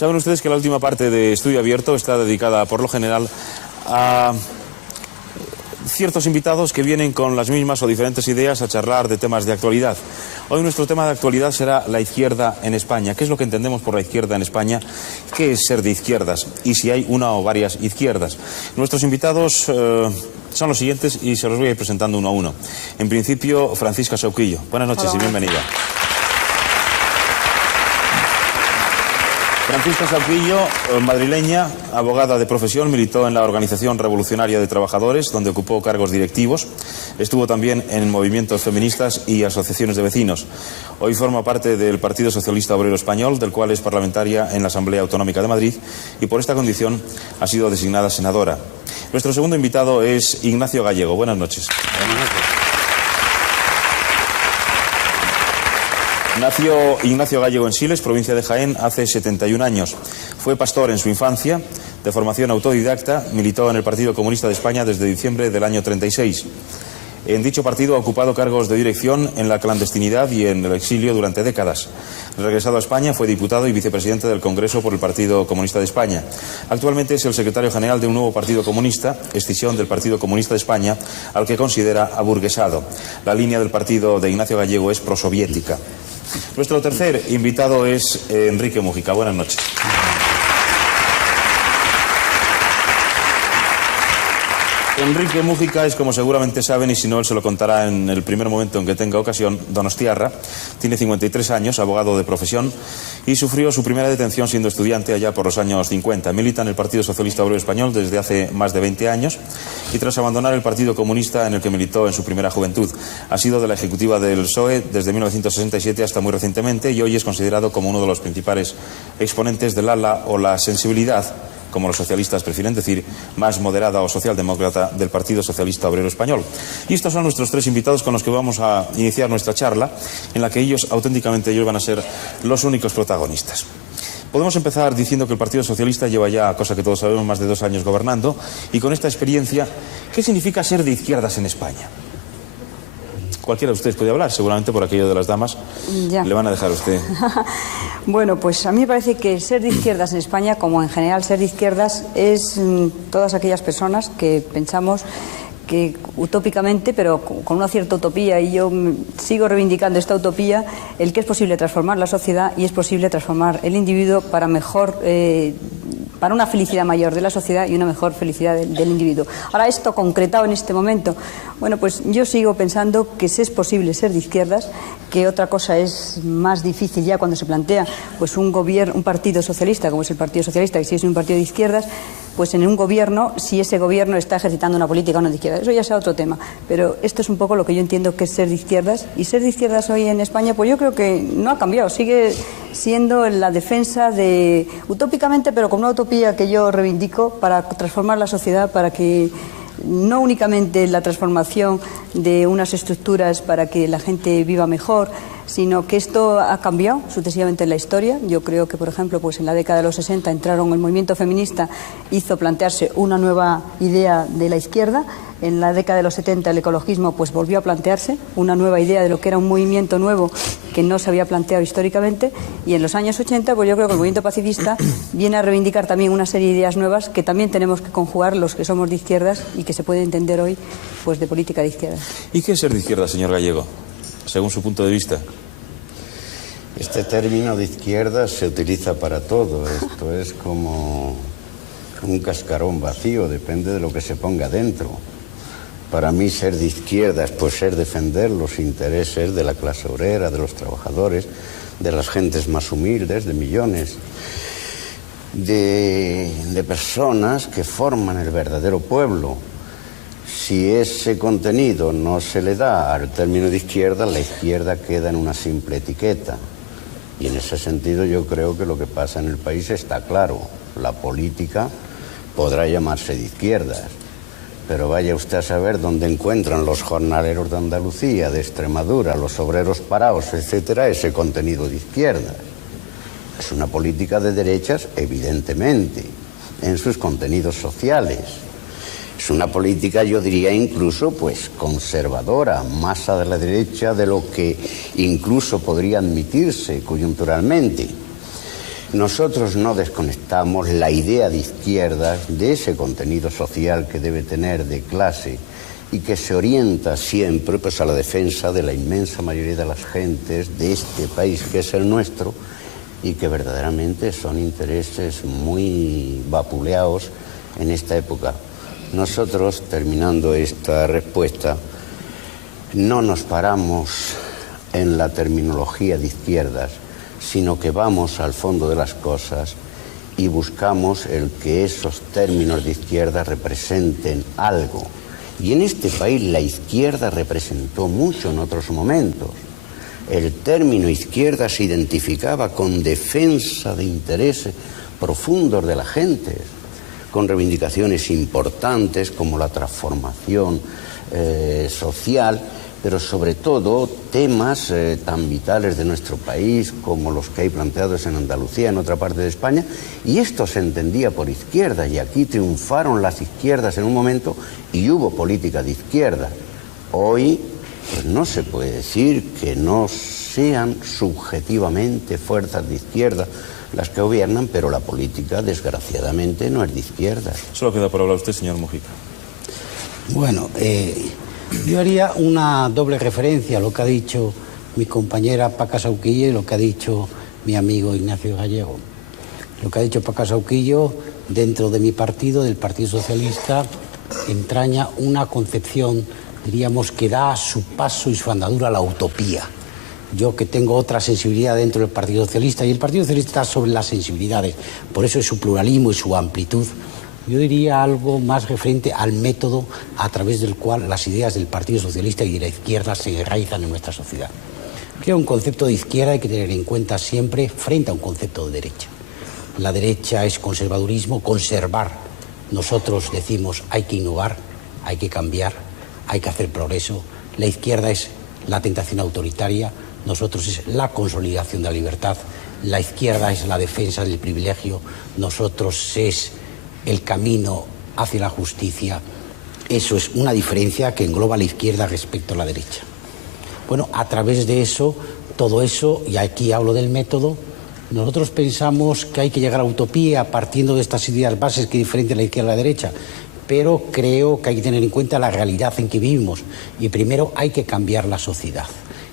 Saben ustedes que la última parte de Estudio Abierto está dedicada, por lo general, a ciertos invitados que vienen con las mismas o diferentes ideas a charlar de temas de actualidad. Hoy nuestro tema de actualidad será la izquierda en España. ¿Qué es lo que entendemos por la izquierda en España? ¿Qué es ser de izquierdas? Y si hay una o varias izquierdas. Nuestros invitados son los siguientes y se los voy a ir presentando uno a uno. En principio, Francisca Sauquillo. Buenas noches. Hola. Y bienvenida. Francisca Sauquillo, madrileña, abogada de profesión, militó en la Organización Revolucionaria de Trabajadores, donde ocupó cargos directivos. Estuvo también en movimientos feministas y asociaciones de vecinos. Hoy forma parte del Partido Socialista Obrero Español, del cual es parlamentaria en la Asamblea Autonómica de Madrid, y por esta condición ha sido designada senadora. Nuestro segundo invitado es Ignacio Gallego. Buenas noches. Buenas noches. Nació Ignacio Gallego en Siles, provincia de Jaén, hace 71 años. Fue pastor en su infancia, de formación autodidacta, militó en el Partido Comunista de España desde diciembre del año 36. En dicho partido ha ocupado cargos de dirección en la clandestinidad y en el exilio durante décadas. Regresado a España, fue diputado y vicepresidente del Congreso por el Partido Comunista de España. Actualmente es el secretario general de un nuevo partido comunista, escisión del Partido Comunista de España, al que considera aburguesado. La línea del partido de Ignacio Gallego es prosoviética. Nuestro tercer invitado es Enrique Múgica. Buenas noches. Enrique Múgica es, como seguramente saben, y si no, él se lo contará en el primer momento en que tenga ocasión, donostiarra. Tiene 53 años, abogado de profesión, y sufrió su primera detención siendo estudiante allá por los años 50. Milita en el Partido Socialista Obrero Español desde hace más de 20 años y tras abandonar el Partido Comunista en el que militó en su primera juventud. Ha sido de la ejecutiva del PSOE desde 1967 hasta muy recientemente y hoy es considerado como uno de los principales exponentes del ala o la sensibilidad, como los socialistas prefieren decir, más moderada o socialdemócrata del Partido Socialista Obrero Español. Y estos son nuestros tres invitados con los que vamos a iniciar nuestra charla, en la que ellos van a ser los únicos protagonistas. Podemos empezar diciendo que el Partido Socialista lleva ya, cosa que todos sabemos, más de 2 años gobernando, y con esta experiencia, ¿qué significa ser de izquierdas en España? Cualquiera de ustedes puede hablar, seguramente por aquello de las damas. Ya. Le van a dejar a usted. Bueno, pues a mí me parece que ser de izquierdas en España, como en general ser de izquierdas, es todas aquellas personas que pensamos que utópicamente, pero con una cierta utopía, y yo sigo reivindicando esta utopía, el que es posible transformar la sociedad y es posible transformar el individuo para mejor, para una felicidad mayor de la sociedad y una mejor felicidad del individuo. Ahora, esto concretado en este momento, bueno, pues yo sigo pensando que sí es posible ser de izquierdas, que otra cosa es más difícil ya cuando se plantea pues un partido socialista, como es el Partido Socialista, que si es un partido de izquierdas, pues en un gobierno, si ese gobierno está ejercitando una política o no de izquierdas. Eso ya sea otro tema, pero esto es un poco lo que yo entiendo que es ser de izquierdas, y ser de izquierdas hoy en España, pues yo creo que no ha cambiado, sigue siendo la defensa de, utópicamente, pero con una utopía que yo reivindico para transformar la sociedad, para que no únicamente la transformación de unas estructuras para que la gente viva mejor, sino que esto ha cambiado sucesivamente en la historia. Yo creo que, por ejemplo, pues en la década de los 60 el movimiento feminista hizo plantearse una nueva idea de la izquierda. En la década de los 70 el ecologismo pues volvió a plantearse una nueva idea de lo que era un movimiento nuevo que no se había planteado históricamente, y en los años 80 pues yo creo que el movimiento pacifista viene a reivindicar también una serie de ideas nuevas que también tenemos que conjugar los que somos de izquierdas y que se puede entender hoy pues de política de izquierdas. ¿Y qué es ser de izquierda, señor Gallego, según su punto de vista? Este término de izquierda se utiliza para todo. Esto es como un cascarón vacío, depende de lo que se ponga dentro. Para mí ser de izquierdas pues ser defender los intereses de la clase obrera, de los trabajadores, de las gentes más humildes, de millones de personas que forman el verdadero pueblo. Si ese contenido no se le da al término de izquierda, la izquierda queda en una simple etiqueta. Y en ese sentido yo creo que lo que pasa en el país está claro. La política podrá llamarse de izquierdas, pero vaya usted a saber dónde encuentran los jornaleros de Andalucía, de Extremadura, los obreros parados, etcétera, ese contenido de izquierdas. Es una política de derechas, evidentemente, en sus contenidos sociales. Es una política, yo diría, incluso pues conservadora, más a la derecha de lo que incluso podría admitirse coyunturalmente. Nosotros no desconectamos la idea de izquierdas de ese contenido social que debe tener de clase y que se orienta siempre pues, a la defensa de la inmensa mayoría de las gentes de este país que es el nuestro y que verdaderamente son intereses muy vapuleados en esta época. Nosotros, terminando esta respuesta, no nos paramos en la terminología de izquierdas, sino que vamos al fondo de las cosas y buscamos el que esos términos de izquierda representen algo. Y en este país la izquierda representó mucho en otros momentos. El término izquierda se identificaba con defensa de intereses profundos de la gente, con reivindicaciones importantes como la transformación social, pero sobre todo temas tan vitales de nuestro país como los que hay planteados en Andalucía, en otra parte de España, y esto se entendía por izquierda, y aquí triunfaron las izquierdas en un momento y hubo política de izquierda. Hoy pues no se puede decir que no sean subjetivamente fuerzas de izquierda las que gobiernan, pero la política desgraciadamente no es de izquierda. Solo queda por hablar usted, señor Mujica. Bueno, yo haría una doble referencia a lo que ha dicho mi compañera Paca Sauquillo y lo que ha dicho mi amigo Ignacio Gallego. Lo que ha dicho Paca Sauquillo, dentro de mi partido, del Partido Socialista, entraña una concepción, diríamos, que da su paso y su andadura a la utopía. Yo que tengo otra sensibilidad dentro del Partido Socialista, y el Partido Socialista está sobre las sensibilidades, por eso es su pluralismo y su amplitud. Yo diría algo más referente al método a través del cual las ideas del Partido Socialista y de la izquierda se enraizan en nuestra sociedad. Creo que un concepto de izquierda hay que tener en cuenta siempre frente a un concepto de derecha. La derecha es conservadurismo, conservar. Nosotros decimos hay que innovar, hay que cambiar, hay que hacer progreso. La izquierda es la tentación autoritaria, nosotros es la consolidación de la libertad. La izquierda es la defensa del privilegio, nosotros es el camino hacia la justicia. Eso es una diferencia que engloba a la izquierda respecto a la derecha. Bueno, a través de eso, todo eso, y aquí hablo del método, nosotros pensamos que hay que llegar a utopía partiendo de estas ideas bases que diferencian la izquierda y la derecha, pero creo que hay que tener en cuenta la realidad en que vivimos y primero hay que cambiar la sociedad.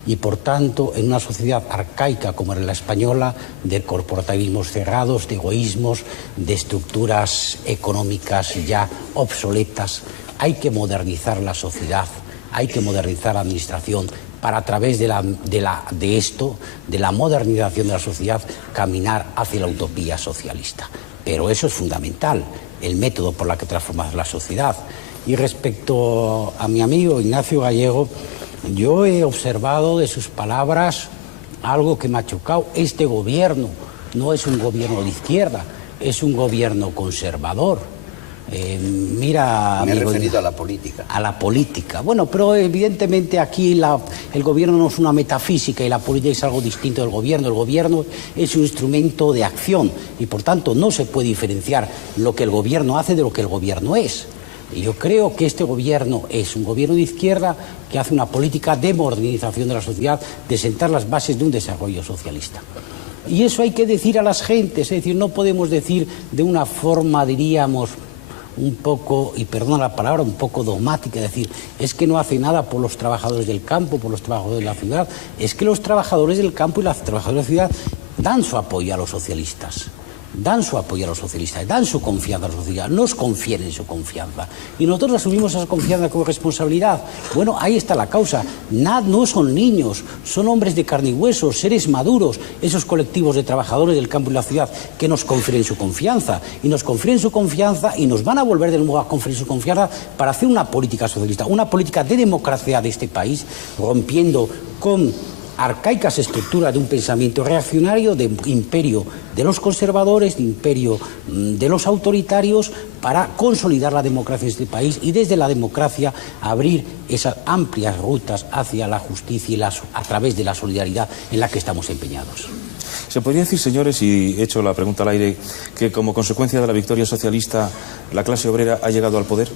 Y por tanto, en una sociedad arcaica como era la española, de corporativismos cerrados, de egoísmos, de estructuras económicas ya obsoletas, hay que modernizar la sociedad, hay que modernizar la administración para a través de la modernización de la sociedad, caminar hacia la utopía socialista. Pero eso es fundamental, el método por el que transformar la sociedad. Y respecto a mi amigo Ignacio Gallego, yo he observado de sus palabras algo que me ha chocado. Este gobierno no es un gobierno de izquierda, es un gobierno conservador. Mira, me he referido a la política. A la política. Bueno, pero evidentemente aquí el gobierno no es una metafísica y la política es algo distinto del gobierno. El gobierno es un instrumento de acción y por tanto no se puede diferenciar lo que el gobierno hace de lo que el gobierno es. Y yo creo que este gobierno es un gobierno de izquierda que hace una política de modernización de la sociedad, de sentar las bases de un desarrollo socialista. Y eso hay que decir a las gentes, es decir, no podemos decir de una forma, diríamos, un poco, y perdona la palabra, un poco dogmática, es decir, es que no hace nada por los trabajadores del campo, por los trabajadores de la ciudad. Es que los trabajadores del campo y los trabajadores de la ciudad dan su apoyo a los socialistas. Dan su apoyo a los socialistas, dan su confianza a los socialistas, nos confieren su confianza. Y nosotros asumimos esa confianza como responsabilidad. Bueno, ahí está la causa. No son niños, son hombres de carne y hueso, seres maduros, esos colectivos de trabajadores del campo y la ciudad que nos confieren su confianza. Y nos confieren su confianza y nos van a volver de nuevo a conferir su confianza para hacer una política socialista, una política de democracia de este país, rompiendo con arcaicas estructuras de un pensamiento reaccionario, de imperio de los conservadores, de imperio de los autoritarios, para consolidar la democracia de este país y desde la democracia abrir esas amplias rutas hacia la justicia y a través de la solidaridad en la que estamos empeñados. ¿Se podría decir, señores, y he hecho la pregunta al aire, que como consecuencia de la victoria socialista la clase obrera ha llegado al poder?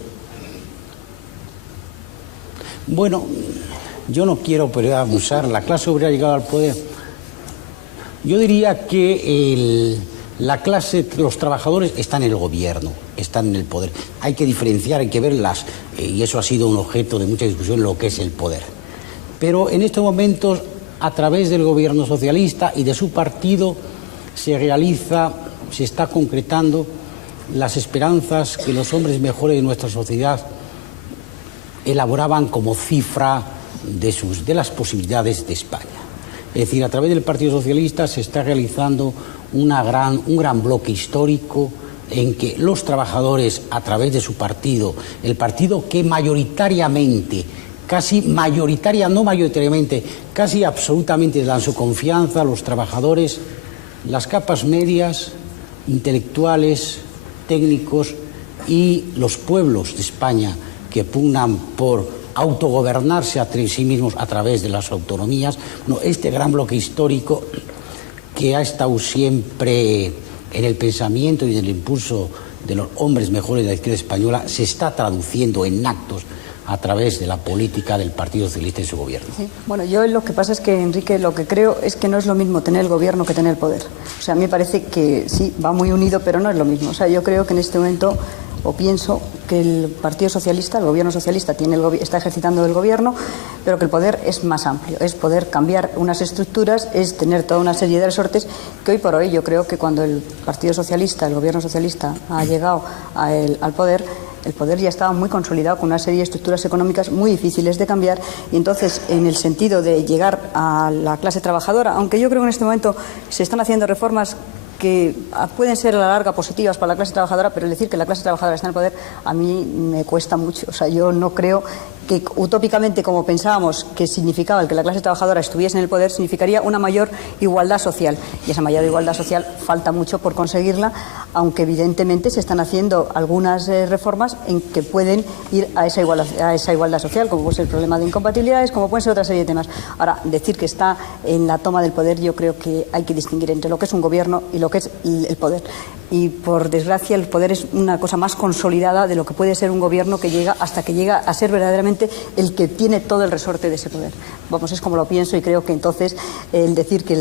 Bueno, yo no quiero abusar, la clase obrera ha llegado al poder. Yo diría que La clase, los trabajadores están en el gobierno, están en el poder. Hay que diferenciar, hay que verlas, y eso ha sido un objeto de mucha discusión, lo que es el poder. Pero en estos momentos, a través del gobierno socialista y de su partido, se está concretando las esperanzas que los hombres mejores de nuestra sociedad elaboraban como cifra de las posibilidades de España. Es decir, a través del Partido Socialista se está realizando un gran bloque histórico en que los trabajadores, a través de su partido, el partido que mayoritariamente, no mayoritariamente, casi absolutamente dan su confianza a los trabajadores, las capas medias, intelectuales, técnicos y los pueblos de España que pugnan por autogobernarse a sí mismos a través de las autonomías. Bueno, este gran bloque histórico que ha estado siempre en el pensamiento y en el impulso de los hombres mejores de la izquierda española se está traduciendo en actos a través de la política del Partido Socialista y su gobierno. Sí. Bueno, yo lo que pasa es que, Enrique, lo que creo es que no es lo mismo tener el gobierno que tener el poder. O sea, a mí me parece que sí, va muy unido, pero no es lo mismo. O sea, yo creo que en este momento, o pienso que el Partido Socialista, el gobierno socialista, está ejercitando el gobierno, pero que el poder es más amplio, es poder cambiar unas estructuras, es tener toda una serie de resortes que hoy por hoy yo creo que cuando el Partido Socialista, el gobierno socialista ha llegado al poder, el poder ya estaba muy consolidado con una serie de estructuras económicas muy difíciles de cambiar, y entonces en el sentido de llegar a la clase trabajadora, aunque yo creo que en este momento se están haciendo reformas que pueden ser a la larga positivas para la clase trabajadora, pero el decir que la clase trabajadora está en el poder a mí me cuesta mucho. O sea, yo no creo que utópicamente, como pensábamos que significaba el que la clase trabajadora estuviese en el poder, significaría una mayor igualdad social. Y esa mayor igualdad social falta mucho por conseguirla, aunque evidentemente se están haciendo algunas reformas en que pueden ir a esa igualdad social, como puede ser el problema de incompatibilidades, como pueden ser otra serie de temas. Ahora, decir que está en la toma del poder, yo creo que hay que distinguir entre lo que es un gobierno y lo que es el poder. Y por desgracia el poder es una cosa más consolidada de lo que puede ser un gobierno que llega hasta que llega a ser verdaderamente el que tiene todo el resorte de ese poder. Vamos, es como lo pienso, y creo que entonces el decir que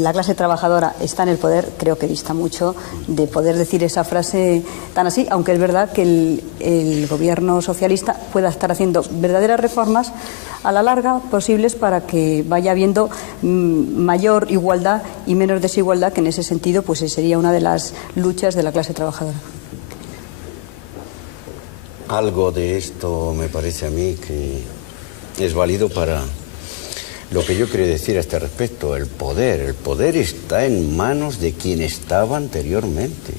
la clase trabajadora está en el poder, creo que dista mucho de poder decir esa frase tan así, aunque es verdad que el gobierno socialista pueda estar haciendo verdaderas reformas a la larga posibles para que vaya habiendo mayor igualdad y menos desigualdad, que en ese sentido pues sería una de las luchas de la clase trabajadora. Algo de esto me parece a mí que es válido para lo que yo quería decir a este respecto. El poder está en manos de quien estaba anteriormente,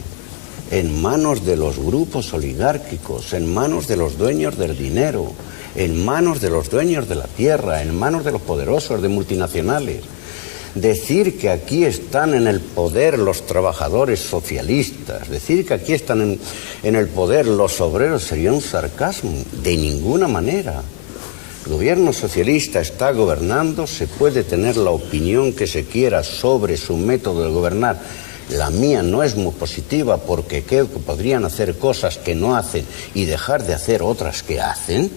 en manos de los grupos oligárquicos, en manos de los dueños del dinero, en manos de los dueños de la tierra, en manos de los poderosos, de multinacionales. Decir que aquí están en el poder los trabajadores socialistas, decir que aquí están en el poder los obreros sería un sarcasmo. De ninguna manera. El gobierno socialista está gobernando, se puede tener la opinión que se quiera sobre su método de gobernar. La mía no es muy positiva porque creo que podrían hacer cosas que no hacen y dejar de hacer otras que hacen,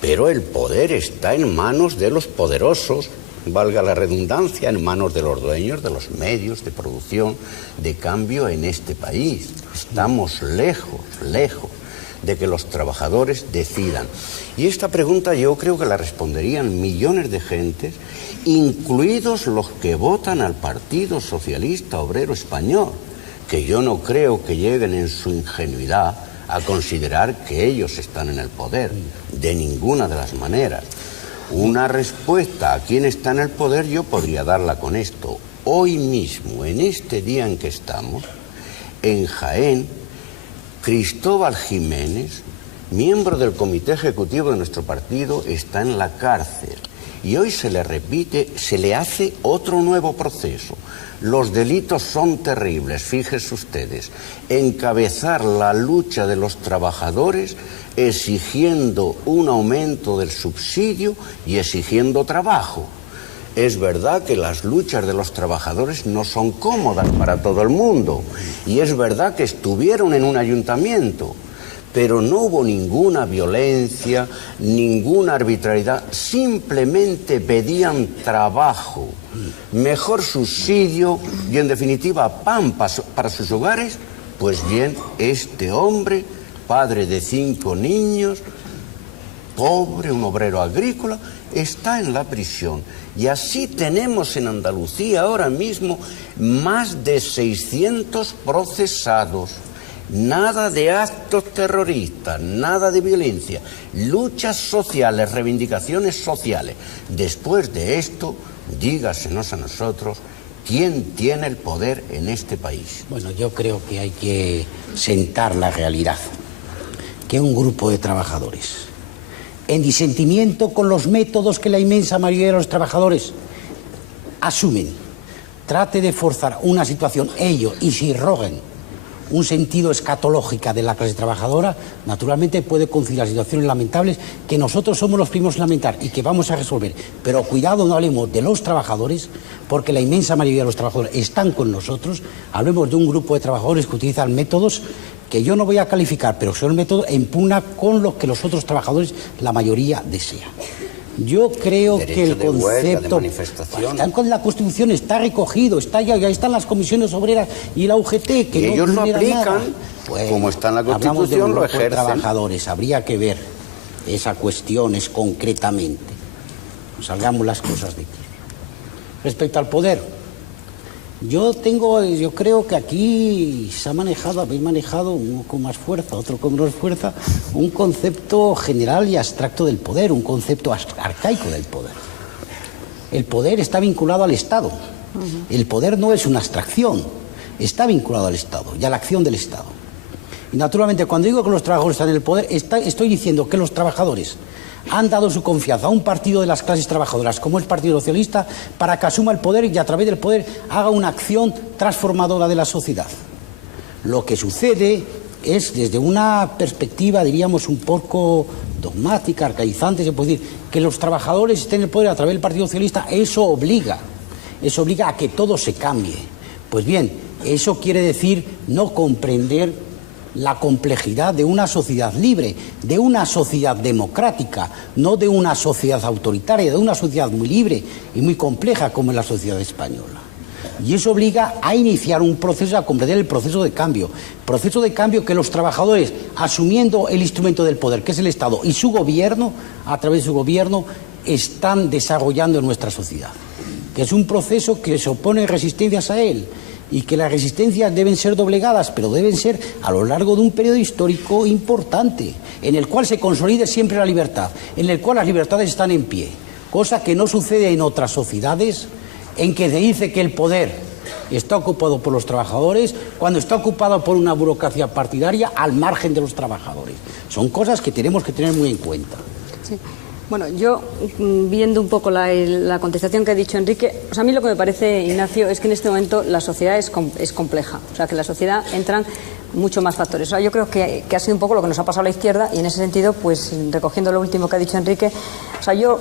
pero el poder está en manos de los poderosos, valga la redundancia, en manos de los dueños de los medios de producción de cambio en este país. Estamos lejos de que los trabajadores decidan. Y esta pregunta yo creo que la responderían millones de gentes, incluidos los que votan al Partido Socialista Obrero Español, que yo no creo que lleguen en su ingenuidad a considerar que ellos están en el poder, de ninguna de las maneras. Una respuesta a quién está en el poder yo podría darla con esto. Hoy mismo, en este día en que estamos, en Jaén, Cristóbal Jiménez, miembro del comité ejecutivo de nuestro partido, está en la cárcel. Y hoy se le repite, se le hace otro nuevo proceso. Los delitos son terribles, fíjense ustedes. Encabezar la lucha de los trabajadores exigiendo un aumento del subsidio y exigiendo trabajo. Es verdad que las luchas de los trabajadores no son cómodas para todo el mundo. Y es verdad que estuvieron en un ayuntamiento. pero no hubo ninguna violencia, ninguna arbitrariedad, simplemente pedían trabajo, mejor subsidio y en definitiva pan para sus hogares. Pues bien, este hombre, padre de 5 niños, pobre, un obrero agrícola, está en la prisión. Y así tenemos en Andalucía ahora mismo más de 600 procesados. Nada de actos terroristas, nada de violencia, luchas sociales, reivindicaciones sociales. Después de esto, dígasenos a nosotros, ¿quién tiene el poder en este país? Bueno, yo creo que hay que sentar la realidad, que un grupo de trabajadores, en disentimiento con los métodos que la inmensa mayoría de los trabajadores asumen, trate de forzar una situación, ellos, y si roguen un sentido escatológico de la clase trabajadora, naturalmente puede conciliar situaciones lamentables que nosotros somos los primeros en lamentar y que vamos a resolver. Pero cuidado, no hablemos de los trabajadores, porque la inmensa mayoría de los trabajadores están con nosotros. Hablemos de un grupo de trabajadores que utilizan métodos que yo no voy a calificar, pero son métodos en pugna con los que los otros trabajadores, la mayoría, desean. Yo creo que el concepto está con la Constitución, está recogido, está ya están las comisiones obreras y la UGT, que y no ellos lo aplican, pues, como está en la Constitución, lo ejercen. Trabajadores, habría que ver esas cuestiones concretamente. Salgamos las cosas de aquí. Respecto al poder, yo creo que aquí habéis manejado, uno con más fuerza, otro con menos fuerza, un concepto general y abstracto del poder, un concepto arcaico del poder. El poder está vinculado al Estado. El poder no es una abstracción, está vinculado al Estado y a la acción del Estado. Y naturalmente, cuando digo que los trabajadores están en el poder, estoy diciendo que los trabajadores han dado su confianza a un partido de las clases trabajadoras como el Partido Socialista para que asuma el poder y a través del poder haga una acción transformadora de la sociedad. Lo que sucede es, desde una perspectiva, diríamos, un poco dogmática, arcaizante, se puede decir, que los trabajadores estén en el poder a través del Partido Socialista, eso obliga a que todo se cambie. Pues bien, eso quiere decir no comprender la complejidad de una sociedad libre, de una sociedad democrática, no de una sociedad autoritaria, de una sociedad muy libre y muy compleja como es la sociedad española. Y eso obliga a iniciar un proceso, a comprender el proceso de cambio que los trabajadores, asumiendo el instrumento del poder, que es el Estado, y su gobierno, a través de su gobierno, están desarrollando en nuestra sociedad. Que es un proceso que se opone resistencias a él, y que las resistencias deben ser doblegadas, pero deben ser a lo largo de un periodo histórico importante, en el cual se consolide siempre la libertad, en el cual las libertades están en pie, cosa que no sucede en otras sociedades, en que se dice que el poder está ocupado por los trabajadores, cuando está ocupado por una burocracia partidaria al margen de los trabajadores. Son cosas que tenemos que tener muy en cuenta. Sí. Bueno, yo, viendo un poco la contestación que ha dicho Enrique, pues a mí lo que me parece, Ignacio, es que en este momento la sociedad es compleja. O sea, que en la sociedad entran muchos más factores. O sea, yo creo que ha sido un poco lo que nos ha pasado a la izquierda y en ese sentido, pues recogiendo lo último que ha dicho Enrique, o sea, yo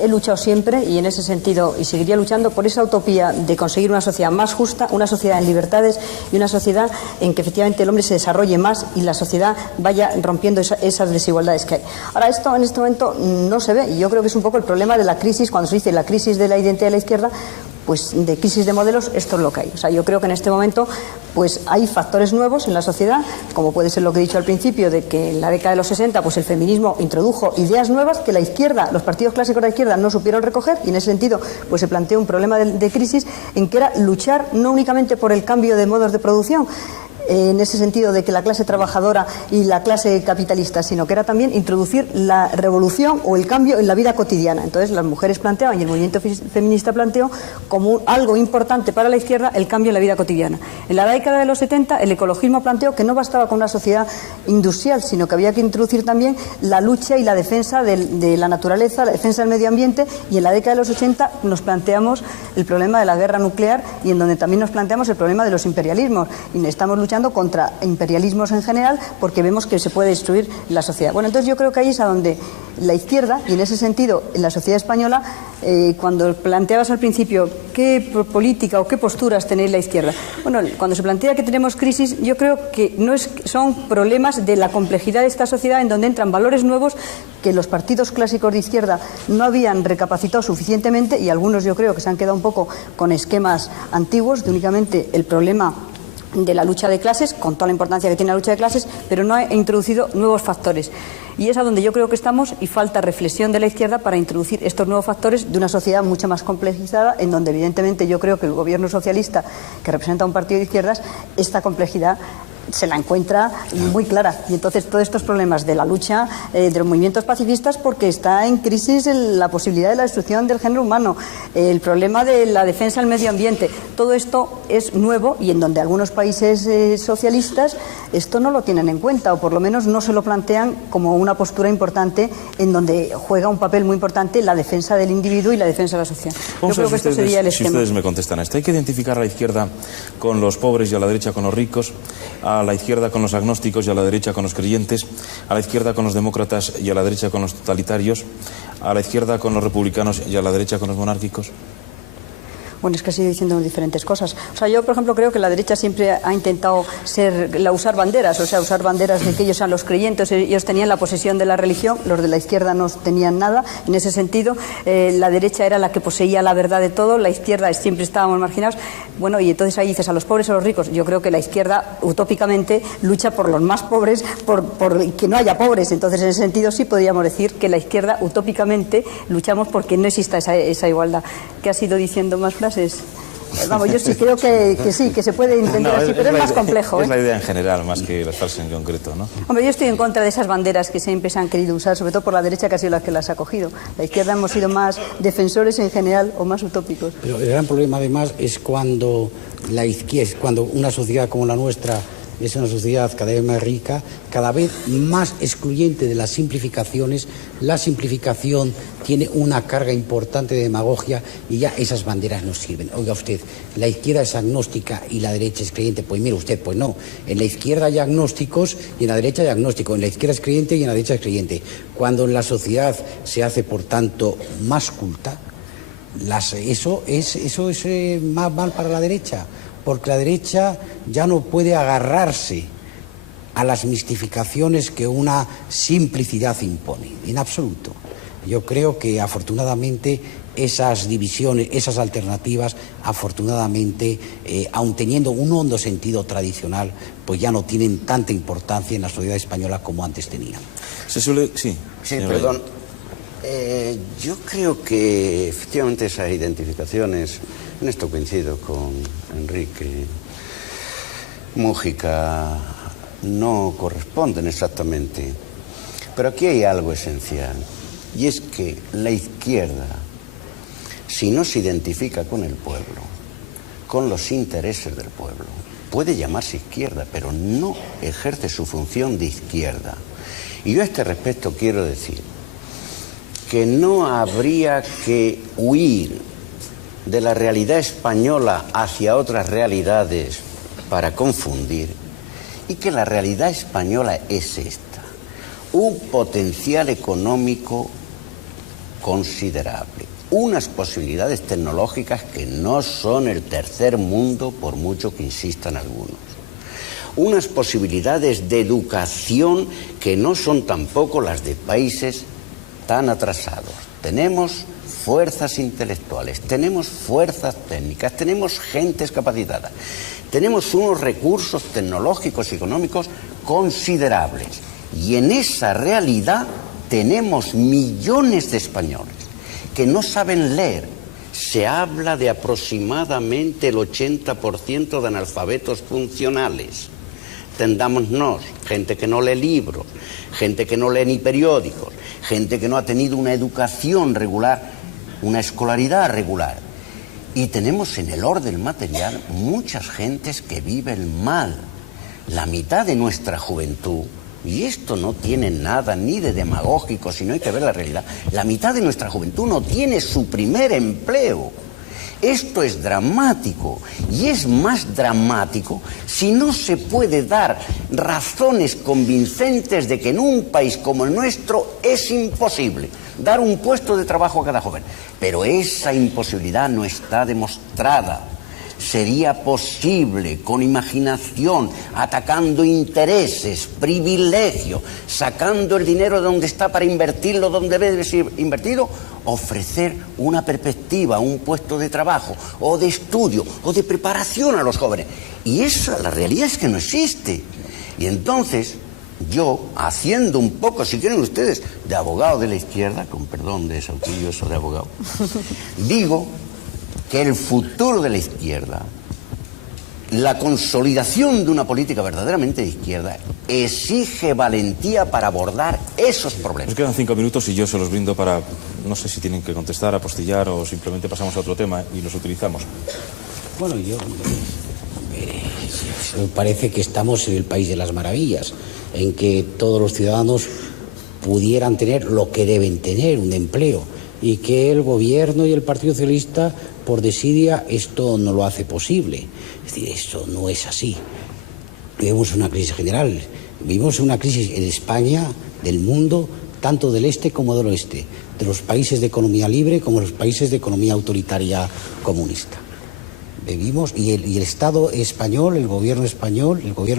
he luchado siempre y en ese sentido, y seguiría luchando por esa utopía de conseguir una sociedad más justa, una sociedad en libertades y una sociedad en que efectivamente el hombre se desarrolle más y la sociedad vaya rompiendo esas desigualdades que hay. Ahora, esto en este momento no se ve y yo creo que es un poco el problema de la crisis, cuando se dice la crisis de la identidad de la izquierda, pues de crisis de modelos, esto es lo que hay. O sea, yo creo que en este momento pues hay factores nuevos en la sociedad, como puede ser lo que he dicho al principio, de que en la década de los 60 pues el feminismo introdujo ideas nuevas que la izquierda, los partidos clásicos de la izquierda no supieron recoger y en ese sentido pues se planteó un problema de crisis en que era luchar no únicamente por el cambio de modos de producción, en ese sentido de que la clase trabajadora y la clase capitalista, sino que era también introducir la revolución o el cambio en la vida cotidiana. Entonces las mujeres planteaban y el movimiento feminista planteó como algo importante para la izquierda el cambio en la vida cotidiana. En la década de los 70 el ecologismo planteó que no bastaba con una sociedad industrial, sino que había que introducir también la lucha y la defensa de la naturaleza, la defensa del medio ambiente, y en la década de los 80 nos planteamos el problema de la guerra nuclear y en donde también nos planteamos el problema de los imperialismos y estamos luchando luchando contra imperialismos en general, porque vemos que se puede destruir la sociedad. Bueno, entonces yo creo que ahí es a donde la izquierda, y en ese sentido en la sociedad española, cuando planteabas al principio qué política o qué posturas tenéis la izquierda, bueno, cuando se plantea que tenemos crisis, yo creo que son problemas de la complejidad de esta sociedad, en donde entran valores nuevos que los partidos clásicos de izquierda no habían recapacitado suficientemente, y algunos yo creo que se han quedado un poco con esquemas antiguos de únicamente el problema de la lucha de clases, con toda la importancia que tiene la lucha de clases, pero no ha introducido nuevos factores. Y es a donde yo creo que estamos, y falta reflexión de la izquierda para introducir estos nuevos factores de una sociedad mucho más complejizada, en donde evidentemente yo creo que el gobierno socialista, que representa a un partido de izquierdas, esta complejidad se la encuentra muy clara. Y entonces todos estos problemas de la lucha de los movimientos pacifistas, porque está en crisis la posibilidad de la destrucción del género humano, el problema de la defensa del medio ambiente, todo esto es nuevo, y en donde algunos países socialistas esto no lo tienen en cuenta, o por lo menos no se lo plantean como una postura importante, en donde juega un papel muy importante la defensa del individuo y la defensa de la sociedad. Yo creo que esto sería el esquema. Si ustedes me contestan a esto, hay que identificar a la izquierda con los pobres y a la derecha con los ricos, a la izquierda con los agnósticos y a la derecha con los creyentes, a la izquierda con los demócratas y a la derecha con los totalitarios, a la izquierda con los republicanos y a la derecha con los monárquicos. Bueno, es que sigue diciendo diferentes cosas. O sea, yo, por ejemplo, creo que la derecha siempre ha intentado usar banderas, o sea, usar banderas de que ellos sean los creyentes, ellos tenían la posesión de la religión, los de la izquierda no tenían nada. En ese sentido, la derecha era la que poseía la verdad de todo, la izquierda siempre estábamos marginados. Bueno, y entonces ahí dices, a los pobres o a los ricos. Yo creo que la izquierda, utópicamente, lucha por los más pobres, por que no haya pobres. Entonces, en ese sentido, sí podríamos decir que la izquierda, utópicamente, luchamos porque no exista esa igualdad. ¿Qué has ido diciendo más frases? Vamos, yo sí creo que sí, que se puede entender así, pero es más complejo. Es la idea en general, más que las frases en concreto, ¿no? Hombre, yo estoy en contra de esas banderas que siempre se han querido usar, sobre todo por la derecha, que ha sido la que las ha cogido. La izquierda hemos sido más defensores en general o más utópicos. Pero el gran problema, además, es cuando una sociedad como la nuestra es una sociedad cada vez más rica, cada vez más excluyente de las simplificaciones. La simplificación tiene una carga importante de demagogia y ya esas banderas no sirven. Oiga usted, la izquierda es agnóstica y la derecha es creyente. Pues mire usted, pues no. En la izquierda hay agnósticos y en la derecha hay agnósticos. En la izquierda es creyente y en la derecha es creyente. Cuando en la sociedad se hace, por tanto, más culta, eso es más mal para la derecha, porque la derecha ya no puede agarrarse a las mistificaciones que una simplicidad impone, en absoluto. Yo creo que afortunadamente esas divisiones, esas alternativas, afortunadamente, aun teniendo un hondo sentido tradicional, pues ya no tienen tanta importancia en la sociedad española como antes tenían. Sí, perdón. Yo creo que efectivamente esas identificaciones, en esto coincido con Enrique Múgica, no corresponden exactamente. Pero aquí hay algo esencial, y es que la izquierda, si no se identifica con el pueblo, con los intereses del pueblo, puede llamarse izquierda, pero no ejerce su función de izquierda. Y yo a este respecto quiero decir que no habría que huir de la realidad española hacia otras realidades para confundir, y que la realidad española es esta: un potencial económico considerable, unas posibilidades tecnológicas que no son el tercer mundo por mucho que insistan algunos, unas posibilidades de educación que no son tampoco las de países tan atrasados. Tenemos fuerzas intelectuales, tenemos fuerzas técnicas, tenemos gentes capacitadas, tenemos unos recursos tecnológicos y económicos considerables, y en esa realidad tenemos millones de españoles que no saben leer. Se habla de aproximadamente el 80% de analfabetos funcionales. Entendámonos, gente que no lee libros, gente que no lee ni periódicos, gente que no ha tenido una educación regular, una escolaridad regular. Y tenemos en el orden material muchas gentes que viven mal. La mitad de nuestra juventud, y esto no tiene nada ni de demagógico, sino hay que ver la realidad, la mitad de nuestra juventud no tiene su primer empleo. Esto es dramático, y es más dramático si no se puede dar razones convincentes de que en un país como el nuestro es imposible dar un puesto de trabajo a cada joven. Pero esa imposibilidad no está demostrada. Sería posible, con imaginación, atacando intereses, privilegios, sacando el dinero de donde está para invertirlo donde debe ser invertido, ofrecer una perspectiva, un puesto de trabajo, o de estudio, o de preparación a los jóvenes. Y esa, la realidad es que no existe. Y entonces, yo, haciendo un poco, si quieren ustedes, de abogado de la izquierda, con perdón de Sauquillo, eso de abogado, digo que el futuro de la izquierda, la consolidación de una política verdaderamente de izquierda, exige valentía para abordar esos problemas. Nos quedan 5 minutos y yo se los brindo para, no sé si tienen que contestar, apostillar o simplemente pasamos a otro tema y los utilizamos. Bueno, me parece que estamos en el país de las maravillas, en que todos los ciudadanos pudieran tener lo que deben tener, un empleo, y que el gobierno y el Partido Socialista, por desidia, esto no lo hace posible. Es decir, esto no es así. Vivimos una crisis general, vivimos una crisis en España, del mundo, tanto del este como del oeste, de los países de economía libre como de los países de economía autoritaria comunista. Vivimos, y el Estado español, el gobierno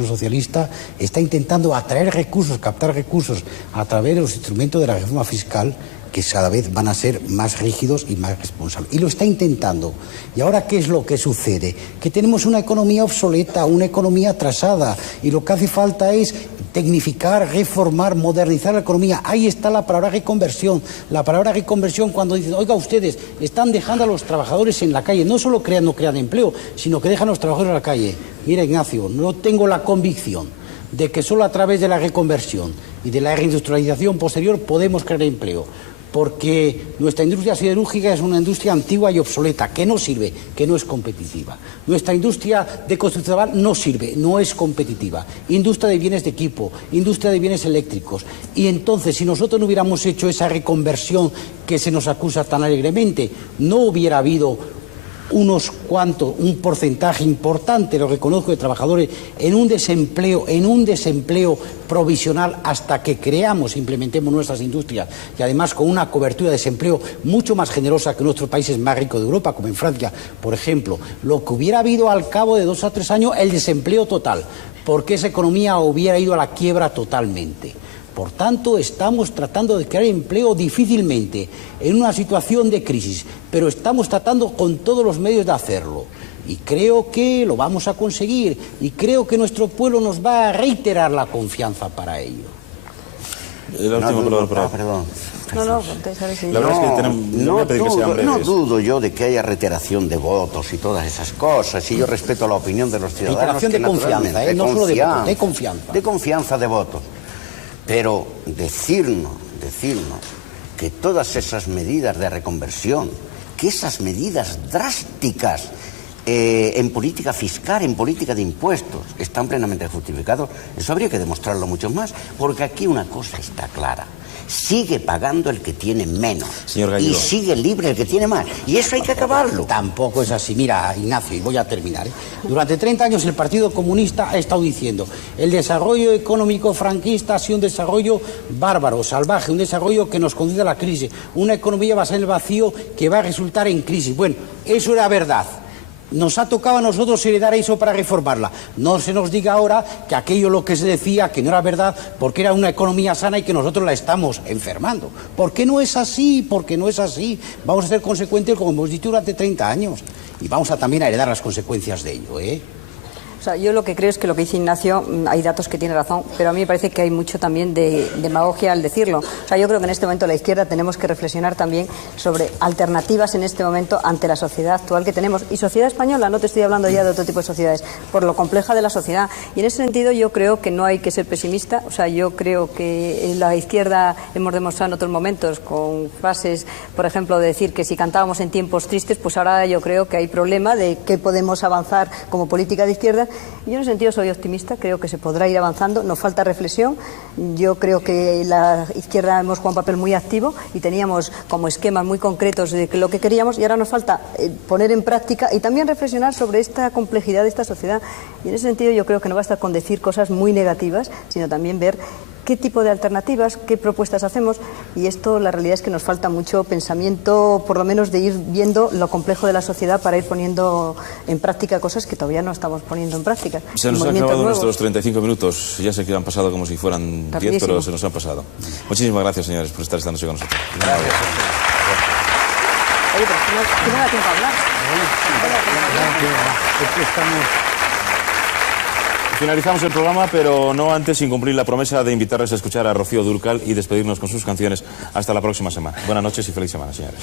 socialista, está intentando atraer recursos, captar recursos a través de los instrumentos de la reforma fiscal, que cada vez van a ser más rígidos y más responsables. Y lo está intentando. ¿Y ahora qué es lo que sucede? Que tenemos una economía obsoleta, una economía atrasada, y lo que hace falta es tecnificar, reformar, modernizar la economía. Ahí está la palabra reconversión. La palabra reconversión, cuando dicen, oiga, ustedes están dejando a los trabajadores en la calle, no solo no crean empleo, sino que dejan a los trabajadores en la calle. Mira, Ignacio, no tengo la convicción de que solo a través de la reconversión y de la reindustrialización posterior podemos crear empleo, porque nuestra industria siderúrgica es una industria antigua y obsoleta, que no sirve, que no es competitiva. Nuestra industria de construcción naval no sirve, no es competitiva. Industria de bienes de equipo, industria de bienes eléctricos. Y entonces, si nosotros no hubiéramos hecho esa reconversión que se nos acusa tan alegremente, no hubiera habido un porcentaje importante, lo reconozco, de trabajadores en un desempleo provisional hasta que creamos, implementemos nuestras industrias, y además con una cobertura de desempleo mucho más generosa que en otros países más ricos de Europa, como en Francia, por ejemplo. Lo que hubiera habido al cabo de 2 a 3 años, el desempleo total, porque esa economía hubiera ido a la quiebra totalmente. Por tanto, estamos tratando de crear empleo difícilmente, en una situación de crisis, pero estamos tratando con todos los medios de hacerlo. Y creo que lo vamos a conseguir, y creo que nuestro pueblo nos va a reiterar la confianza para ello. Perdón. No dudo yo de que haya reiteración de votos y todas esas cosas, y yo respeto la opinión de los ciudadanos. Reiteración de confianza, no solo de votos, de confianza. De confianza, de votos. Pero decirnos que todas esas medidas de reconversión, que esas medidas drásticas en política fiscal, en política de impuestos, están plenamente justificados, eso habría que demostrarlo mucho más, porque aquí una cosa está clara: sigue pagando el que tiene menos, y sigue libre el que tiene más, y eso hay que acabarlo. Tampoco es así. Mira, Ignacio, y voy a terminar, Durante 30 años el Partido Comunista ha estado diciendo: el desarrollo económico franquista ha sido un desarrollo bárbaro, salvaje, un desarrollo que nos conduce a la crisis, una economía basada en el vacío que va a resultar en crisis. Bueno, eso era verdad. Nos ha tocado a nosotros heredar eso para reformarla. No se nos diga ahora que aquello lo que se decía que no era verdad, porque era una economía sana y que nosotros la estamos enfermando. ¿Por qué no es así? Porque no es así. Vamos a ser consecuentes, como hemos dicho, durante 30 años. Y vamos a también a heredar las consecuencias de ello, O sea, yo lo que creo es que lo que dice Ignacio, hay datos que tiene razón, pero a mí me parece que hay mucho también de demagogia al decirlo. O sea, yo creo que en este momento la izquierda tenemos que reflexionar también sobre alternativas en este momento ante la sociedad actual que tenemos. Y sociedad española, no te estoy hablando ya de otro tipo de sociedades, por lo compleja de la sociedad. Y en ese sentido yo creo que no hay que ser pesimista. O sea, yo creo que en la izquierda hemos demostrado en otros momentos con frases, por ejemplo, de decir que si cantábamos en tiempos tristes, pues ahora yo creo que hay problema de que podemos avanzar como política de izquierda. Y yo en ese sentido soy optimista, creo que se podrá ir avanzando, nos falta reflexión. Yo creo que la izquierda hemos jugado un papel muy activo y teníamos como esquemas muy concretos de lo que queríamos, y ahora nos falta poner en práctica y también reflexionar sobre esta complejidad de esta sociedad. Y en ese sentido yo creo que no basta con decir cosas muy negativas, sino también ver qué tipo de alternativas, qué propuestas hacemos, y esto la realidad es que nos falta mucho pensamiento, por lo menos de ir viendo lo complejo de la sociedad para ir poniendo en práctica cosas que todavía no estamos poniendo en práctica. Se nos han acabado nuestros 35 minutos, ya sé que han pasado como si fueran 10, pero se nos han pasado. Muchísimas gracias, señores, por estar esta noche con nosotros. Gracias. Oye, pero que no da tiempo a hablar. Finalizamos el programa, pero no antes sin cumplir la promesa de invitarles a escuchar a Rocío Dúrcal y despedirnos con sus canciones. Hasta la próxima semana. Buenas noches y feliz semana, señores.